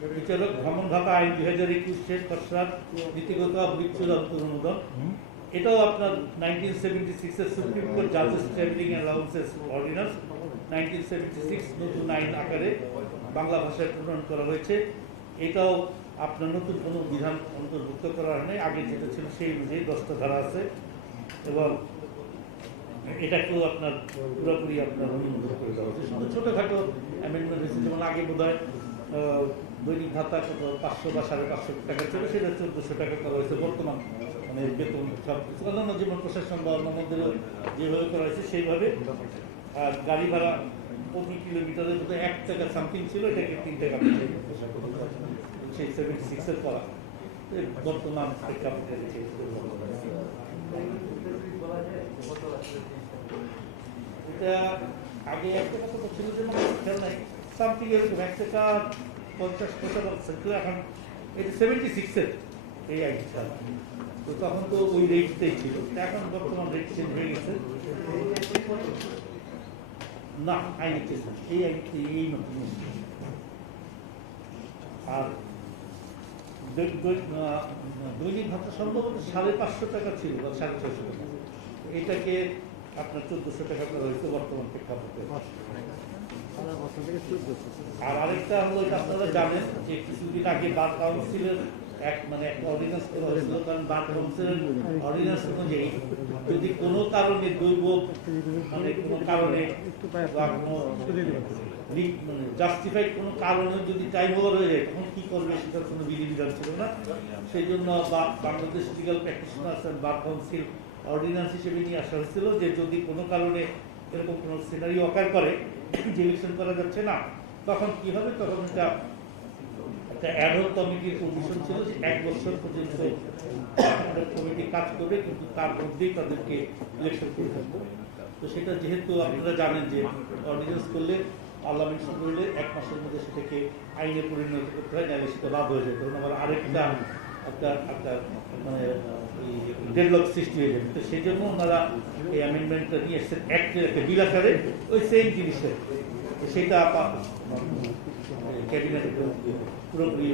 বিচারক ভ্রমণ ভাতা আইন 2021 খসড়ার নীতিগত চূড়ান্ত অনুমোদন। এটাও আপনার 1976 এর সুপ্রিম কোর্ট জাজেস ট্রাভেলিং অ্যালাউন্সেস অর্ডিন্যান্স 1976 নতুন আইন আকারে বাংলা ভাষায় প্রণয়ন করা হয়েছে। এটাও আপনার নতুন কোনো বিধান অন্তর্ভুক্ত করা হয় নাই, আগে যেটা ছিল সেই অনুযায়ী 10টা ধারা আছে এবং এটাকেও আপনার পুরোপুরি আপনার অনুমোদন করে দেওয়া হচ্ছে। শুধু ছোটোখাটো অ্যামেন্ডমেন্ট হয়েছে, যেমন আগে বোধ হয় দৈনিক ভাতা 500 বা 550 টাকা ছিল, সেটা 1400 টাকা করা হয়েছে। বর্তমান মানে বেতন সব কিছু অন্যান্য জীবন প্রশাসন বা অন্যদের যেভাবে করা হয়েছে সেইভাবে। আর গাড়ি ভাড়া প্রতি কিলোমিটারের মধ্যে 1 টাকা সামথিং ছিল, এটাকে 3 টাকা সেই 76 এর করা বর্তমান প্রেক্ষাপটে। এটা আগে 1 টাকা তো ছিল, যেমন খেয়াল নাই সামথিং এরকম 1 টাকা 50-55 এখন এটা 76 এর এই আইনটা। তো তখন তো ওই রেটটাই ছিল, এখন বর্তমান রেট চেঞ্জ হয়ে গেছে। না আইন চেঞ্জ, এই আইনটি এই নতুন। আর দৈনিক ভাতা সম্ভবত 550 টাকা ছিল বা 650 টাকা, এটাকে আপনার 1400 টাকা করা হয়েছে বর্তমান প্রেক্ষাপটে। আর আরেকটা হলো, এটা আপনারা জানেন যে কিছুদিন আগে বার কাউন্সিলের একটা অর্ডিন্যান্স করা হয়েছিল। কারণ বার কাউন্সিলের অর্ডিন্যান্স অনুযায়ী যদি কোনো কারণে দৈব কোনো কারণে বা কোনো জাস্টিফাইড কোনো কারণে যদি টাইম ওভার হয়ে যায়, তখন কি করবে সেটার কোনো বিধিবিধান ছিল না। সেই জন্য Bangladesh legal practitioners and bar council ordinance হিসেবে নিয়ে আসা হয়েছিল যে যদি কোনো কারণে এরকম কোনো সিনারিও অকার করে যে ইলেকশন করা যাচ্ছে না, তখন কি হবে। তখন এটা একটা অ্যাডহক কমিটির কমিশন ছিল যে 1 বছর পর্যন্ত কমিটি কাজ করবে, কিন্তু তার মধ্যেই তাদেরকে ইলেকশন করে থাকবে। তো সেটা যেহেতু আপনারা জানেন যে অর্ডিন্যান্স করলে পার্লামেন্ট শুরু হলে 1 মাসের মধ্যে সেটাকে আইনে পরিণত করতে হয়, নাহলে সেটা বাদ হয়ে যায়। তখন আবার আরেকটা একটা মানে ডেডলক সৃষ্টি হয়ে যাবে। তো সেই জন্য ওনারা এই অ্যামেন্ডমেন্টটা নিয়ে এসেছেন অ্যাক্টের একটা বিল আকারে, ওই সেম জিনিসের। সেটা ক্যাবিনেটে পুরোপুরি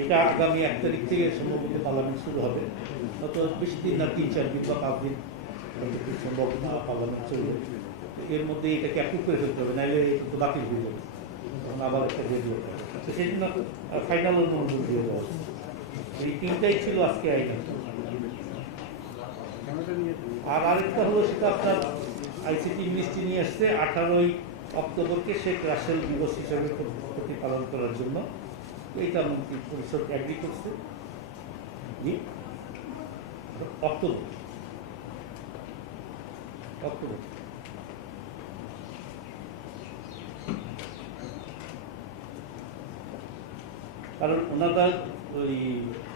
এটা আগামী 1 তারিখ থেকে সম্ভবত পার্লামেন্ট শুরু হবে। গত বেশি দিন না, 3-4 দিন বা 5 দিন সম্ভব না পার্লামেন্ট চলবে। এর মধ্যে এটাকে অ্যাপ্রুভ করে ফেলতে হবে, নাহলে কিন্তু বাতিল হয়ে যাবে, তখন আবার একটা দিয়ে দেওয়া হবে। তো সেই জন্য ফাইনাল অনুমোদন দিয়ে দেওয়া হচ্ছে। এই 3টাই ছিল আজকে আইন। আর আরেকটা হলো, সেটা আপনার আইসিটি মিনিস্ট্রি নিয়ে আসছে 18ই অক্টোবরকে শেখ রাসেল দিবস হিসাবে প্রতিপালন করার জন্য। এইটা মন্ত্রী পরিষদ অ্যাগ্রি করছে। অক্টোবর কারণ ওনারা ওই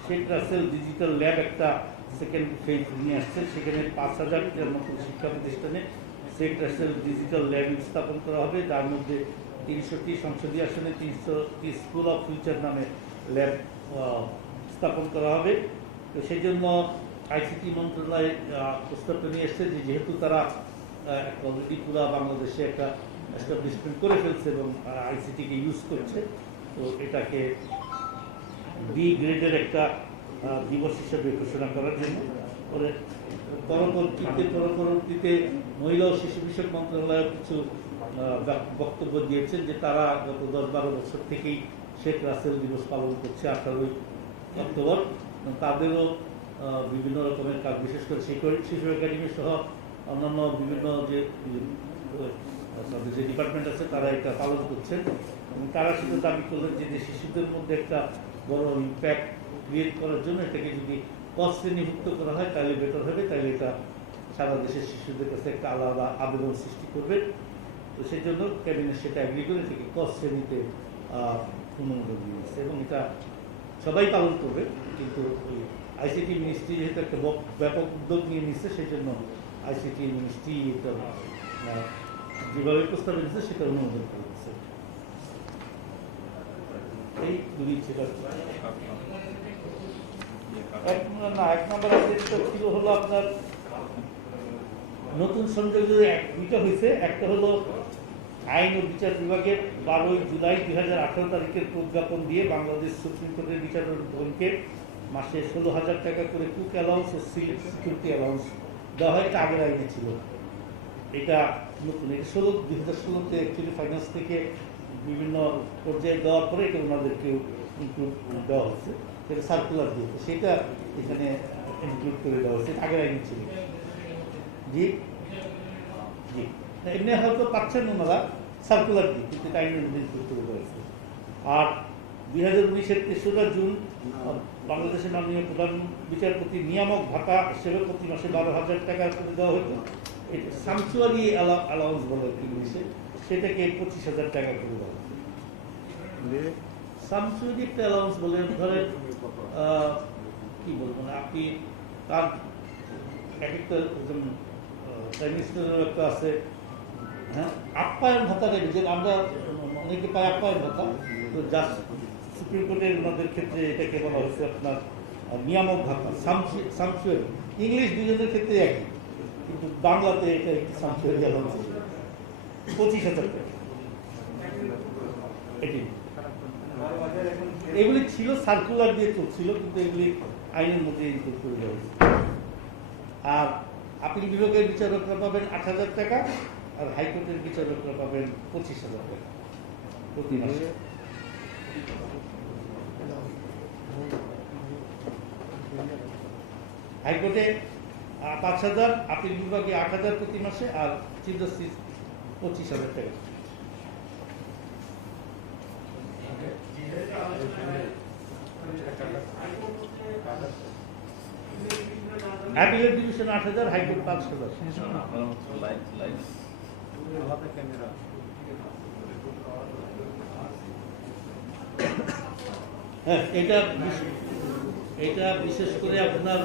শেখ রাসেল ডিজিটাল ল্যাব একটা সেকেন্ড ফেজ নিয়ে আসছে, সেখানে 5000-এর মতো শিক্ষা প্রতিষ্ঠানে শেখ রাসেল ডিজিটাল ল্যাব স্থাপন করা হবে। তার মধ্যে 300টি সংসদীয় আসনে 300টি স্কুল অফ ফিউচার নামে ল্যাব স্থাপন করা হবে। তো সেই জন্য আইসিটি মন্ত্রণালয় প্রস্তাবটা নিয়ে এসছে যে যেহেতু তারা অলরেডি পুরো বাংলাদেশে একটা এস্টাবলিশমেন্ট করে ফেলছে এবং আইসিটিকে ইউজ করছে, তো এটাকে বি গ্রেডের একটা দিবস হিসেবে ঘোষণা করার জন্য। পরবর্তীতে মহিলা ও শিশু বিষয়ক মন্ত্রণালয় কিছু বক্তব্য দিয়েছেন যে তারা গত 10-12 বছর থেকেই শেখ রাসেল দিবস পালন করছে 18ই অক্টোবর। তাদেরও বিভিন্ন রকমের কাজ, বিশেষ করে শিশু একাডেমি সহ অন্যান্য বিভিন্ন যে ডিপার্টমেন্ট আছে তারা এটা পালন করছেন। এবং তারা শুধু দাবি করলেন যে শিশুদের মধ্যে একটা বড় ইম্প্যাক্ট ক্রিয়েট করার জন্য এটাকে যদি কস্ট শ্রেণীভুক্ত করা হয় তাহলে বেটার হবে, তাহলে এটা সারা দেশের শিশুদের কাছে একটা আলাদা আবেদন সৃষ্টি করবে। তো সেই জন্য ক্যাবিনেট সেটা অ্যাগ্রি করে থেকে কস্ট শ্রেণীতে অনুমোদন দিয়েছে এবং এটা সবাই পালন করবে। কিন্তু ওই আইসিটি মিনিস্ট্রি যেহেতু একটা ব্যাপক উদ্যোগ নিয়ে নিচ্ছে, সেই জন্য আইসিটি মিনিস্ট্রি এটা যেভাবে প্রস্তাব দিচ্ছে সেটা অনুমোদন করে দিচ্ছে। এই দুই ছিল। 1 নম্বর ছিল হলো আপনার নতুন সংযোগ দুইটা হয়েছে। একটা হলো আইন ও বিচার বিভাগের 12 জুলাই 2018 তারিখের প্রজ্ঞাপন দিয়ে বাংলাদেশ সুপ্রিম কোর্টের বিচারকগণকে মাসে 16,000 টাকা করে কুক অ্যালাউন্স ও সিকিউরিটি অ্যালাউন্স দেওয়া হয়। এটা আগের আইনে ছিল, এটা নতুন। এটা 2016-তে অ্যাকচুয়ালি ফাইন্যান্স থেকে বিভিন্ন পর্যায়ে দেওয়ার পরে এটা ওনাদেরকেও ইনক্লুড দেওয়া হচ্ছে, সেটা সার্কুলার দিয়ে, সেটা এখানে ইনক্লুড করে দেওয়া হচ্ছে, আগের আইনে ছিল। জি জি, এমনি হয়তো পাচ্ছেন ওনারা সার্কুলার দিয়ে, কিন্তু এটা আইনের মধ্যে ইনক্লুড করে দেওয়া হয়েছে। আর 2019-এর 3রা জুন বাংলাদেশের মাননীয় প্রধান বিচারপতি নিয়ামক ভাতা হিসেবে প্রতি মাসে 12,000 টাকা করে দেওয়া হতো। এটা সাংচুয়ারি অ্যালাউন্স বলে ইংলিশে, সেটাকে 25,000 টাকা করে দেওয়া হতো। সাংচুয়ারি একটা অ্যালাউন্স বলে ধরেন কি বলবো না, আপনি তার এক একটা প্রাইম মিনিস্টারের একটা আছে, হ্যাঁ, আপ্যায়ন ভাতা দেবে, যে আমরা অনেকে পাই আপ্যায়ন ভাতা, তো জাস্ট সুপ্রিম কোর্টের ওনাদের ক্ষেত্রে এটাকে বলা হচ্ছে আপনার নিয়ামক ভাতা, সাংচুয়ারি। ইংলিশ দুজনের ক্ষেত্রে একই, কিন্তু বাংলাতে এটা একটি সাংচুয়ারি অ্যালাউন্স 25,000 টাকা। এটি এগুলি ছিল সার্কুলার দিয়ে চলছিল, কিন্তু এগুলি আইনের মধ্যে ইনক্লুড করে দেওয়া হয়েছে। আর আপিল বিভাগের বিচারকরা পাবেন 8,000 টাকা, আর হাইকোর্টের বিচারকরা পাবেন 25,000 টাকা প্রতি মাসে। হাইকোর্টে 5,000, আপিল বিভাগে 8,000 প্রতি মাসে, আর চিফ জাস্টিস 25,000 টাকা। Appellate division 8,000, high court 5,000। হ্যাঁ, এটা বিশেষ করে আপনার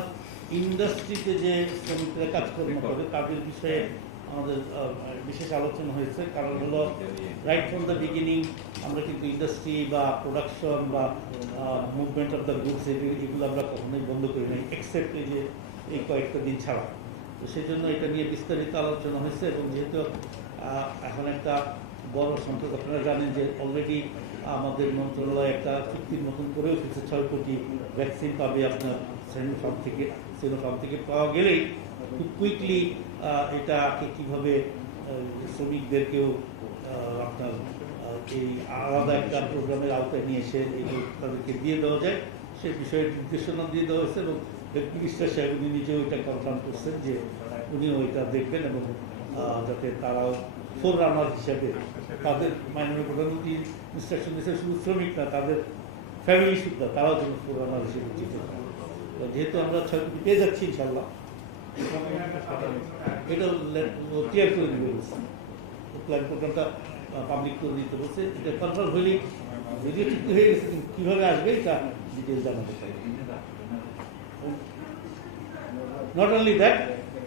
ইন্ডাস্ট্রিতে যে শ্রমিকরা কাজকর্ম করে তাদের বিষয়ে আমাদের বিশেষ আলোচনা হয়েছে। কারণ হলো রাইট ফ্রম দ্য বিগিনিং আমরা কিন্তু ইন্ডাস্ট্রি বা প্রোডাকশন বা মুভমেন্ট অফ দ্য গুডস এগুলো আমরা কখনোই বন্ধ করি নাই, এক্সেপ্ট এই কয়েকটা দিন ছাড়া। তো সেই জন্য এটা নিয়ে বিস্তারিত আলোচনা হয়েছে। এবং যেহেতু এখন একটা বড় সংখ্যক, আপনারা জানেন যে অলরেডি আমাদের মন্ত্রণালয় একটা চুক্তির মতন করেও কিছু 6 কোটি ভ্যাকসিন পাবে আপনার সিনোফার্ম থেকে পাওয়া গেলেই খুব কুইকলি এটাকে কীভাবে শ্রমিকদেরকেও আপনার এই আলাদা একটা প্রোগ্রামের আওতায় নিয়ে এসে তাদেরকে দিয়ে দেওয়া যায় সে বিষয়ে নির্দেশনা দিয়ে দেওয়া হয়েছে। এবং মিনিস্টার সাহেব উনি নিজেও এটা কনফার্ম করছেন যে উনিও এটা দেখবেন, এবং যাতে তারাও ফোর রানার হিসাবে তাদের মাননীয় প্রধানমন্ত্রী ইনস্ট্রাকশন দিয়েছে শুধু শ্রমিক না, তাদের ফ্যামিলি সুদ্ধা তারাও যেন ফোর রানার হিসেবে চিঠি। যেহেতু আমরা 6 কোটি পেয়ে যাচ্ছি ইনশাল্লাহ, এটা ক্লিয়ার করে দিতে বলছে, প্ল্যান প্রোগ্রামটা পাবলিক করে দিতে বলছে। এটা কনফার্ম হলেই যদিও চুক্তি হয়ে গেছে, কীভাবে আসবে এটা ডিটেলস জানাতে চাই। নট অনলি দ্যাট,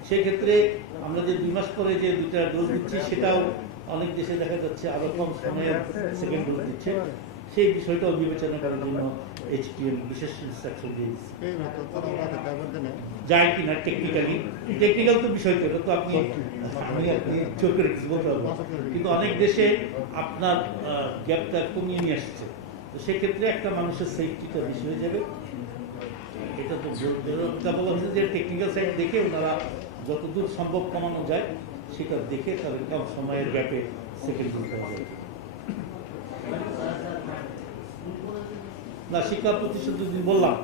সেক্ষেত্রে আমরা যে 2 মাস পরে যে 2টা ডোজ দিচ্ছি, সেটাও অনেক দেশে দেখা যাচ্ছে আরো কম সময়ে সেকেন্ড ডোজ দিচ্ছে। সেই বিষয়টাও বিবেচনা করার জন্য HTM বিশেষ ইনস্ট্রাকশন দিয়েছে যায় কিনা টেকনিক্যাল তো বিষয় তো, তো আপনি চোখ করে কিছু বলতে পারবো, কিন্তু অনেক দেশে আপনার গ্যাপটা কমিয়ে নিয়ে আসছে। তো সেক্ষেত্রে একটা মানুষের সেফটিটা বেশি হয়ে যাবে। এটা তো বলা হচ্ছে যে টেকনিক্যাল সাইড দেখে ওনারা যতদূর সম্ভব কমানো যায় সেটা দেখে তাদের কম সময়ের গ্যাপে সেকেন্ড ডোজ দেওয়া যাবে। না, শিক্ষা প্রতিষ্ঠান যদি বললাম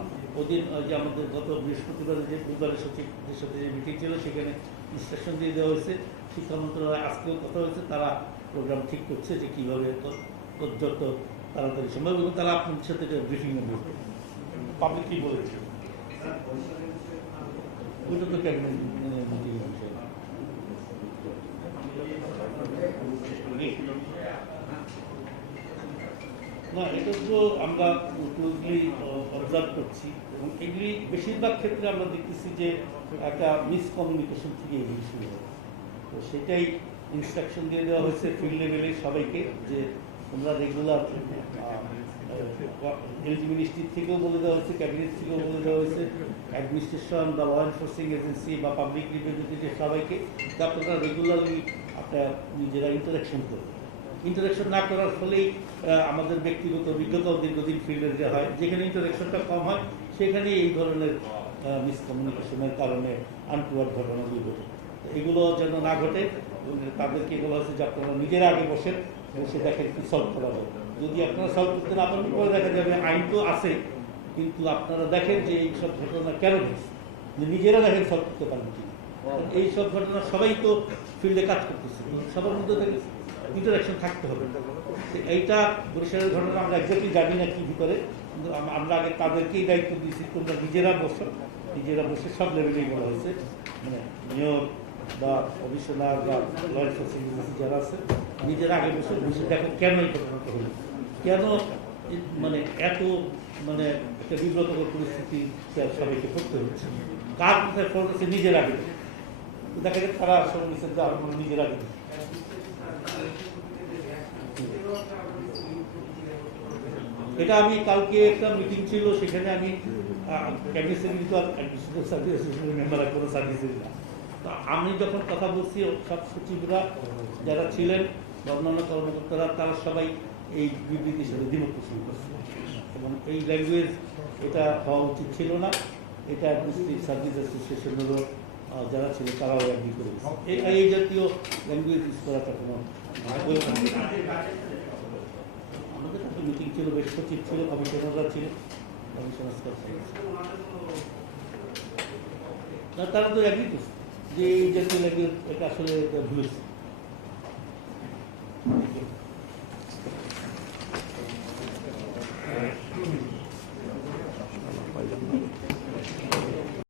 ওদিন যে আমাদের গত বৃহস্পতিবার যে বুধবারের সচিবদের সাথে যে মিটিং ছিল, সেখানে ইনস্ট্রাকশন দিয়ে দেওয়া হয়েছে। শিক্ষা মন্ত্রণালয় আজকেও কথা হয়েছে, তারা প্রোগ্রাম ঠিক করছে যে কীভাবে যত তাড়াতাড়ি সম্ভব, এবং তারা আপনাদের সাথে ব্রিফিং করবে পাবলিকলি বলেছে। ওইটা তো ক্যাবিনেট মিটিং বিষয় না, এটা তো আমরা ক্লোজলি অবজার্ভ করছি, এবং এগুলি বেশিরভাগ ক্ষেত্রে আমরা দেখতেছি যে একটা মিসকমিউনিকেশন থেকে এগুলি শুরু হয়। তো সেটাই ইনস্ট্রাকশন দিয়ে দেওয়া হয়েছে ফিল্ড লেভেলে সবাইকে, যে তোমরা রেগুলার এলজি মিনিস্ট্রি থেকেও বলে দেওয়া হয়েছে, ক্যাবিনেট থেকেও বলে দেওয়া হয়েছে, অ্যাডমিনিস্ট্রেশন বা ল এনফোর্সিং এজেন্সি বা পাবলিক রিপ্রেজেন্টেটিভ সবাইকে, আপনারা রেগুলারলি আপনার নিজেরা ইন্টারাকশন করবেন। ইন্টারাকশন না করার ফলেই আমাদের ব্যক্তিগত অভিজ্ঞতাও দীর্ঘদিন ফিল্ডে যে হয়, যেখানে ইন্টারাকশনটা কম হয় সেখানে এই ধরনের মিসকমিউনিকেশনের কারণে আনটুয়ার্ড ঘটনাগুলো ঘটে। এগুলো যেন না ঘটে, তাদেরকে বলা হচ্ছে যে আপনারা নিজেরা আগে বসেন, সে দেখেন কি সলভ করা হবে। যদি আপনারা সলভ করতে না পারেন, পরে দেখা যাবে আইন তো আছে, কিন্তু আপনারা দেখেন যে এই সব ঘটনা কেন ঘটছে, যে নিজেরা দেখেন সলভ করতে পারেন কি। এই সব ঘটনা সবাই তো ফিল্ডে কাজ করতেছে, সবার মধ্যে ইন্টারাকশন থাকতে হবে। এইটা বরিশালের ঘটনা আমরা একজাক্টলি জানি না কি ভিতরে, কিন্তু আমরা আগে তাদেরকেই দায়িত্ব দিয়েছি, তোমরা নিজেরা বসে সব লেভেলেই বলা হয়েছে, মানে মেয়র বা কমিশনার বা ল এনফোর্সমেন্ট যারা আছে, নিজেরা আগে বসে দেখো কেন এই ঘটনাটা হলো, কেন মানে এত মানে একটা বিব্রতকর পরিস্থিতি সবাইকে করতে হচ্ছে, কার কোথায় ফল আছে নিজের আগে। দেখা যায় তারা সবাই নিচ্ছেন যে আমরা নিজের আগে। এটা আমি কালকে একটা মিটিং ছিল, সেখানে আমি ক্যাবিনেট সেক্রেটারি মেম্বার কোনো সার্ভিসের না, তো আমি যখন কথা বলছি সব সচিবরা যারা ছিলেন বা অন্যান্য কর্মকর্তারা তারা সবাই এই বিবৃতির সাথে দ্বিমত পোষণ করছে, এবং এই ল্যাঙ্গুয়েজ এটা হওয়া উচিত ছিল না। এটা অ্যাডমিনিস্ট্রেটিভ সার্ভিস অ্যাসোসিয়েশনেরও যারা ছিল তারাও অ্যাগ্রি করে এই জাতীয় ল্যাঙ্গুয়েজ ইউজ করাটা কোনো আমাদের একটা মিটিং ছিল, বেশ সচিব ছিল, কমিশনাররা ছিল, তারা তো অ্যাগ্রি করছে যে এই জাতীয় ল্যাঙ্গুয়েজ এটা আসলে ভুল।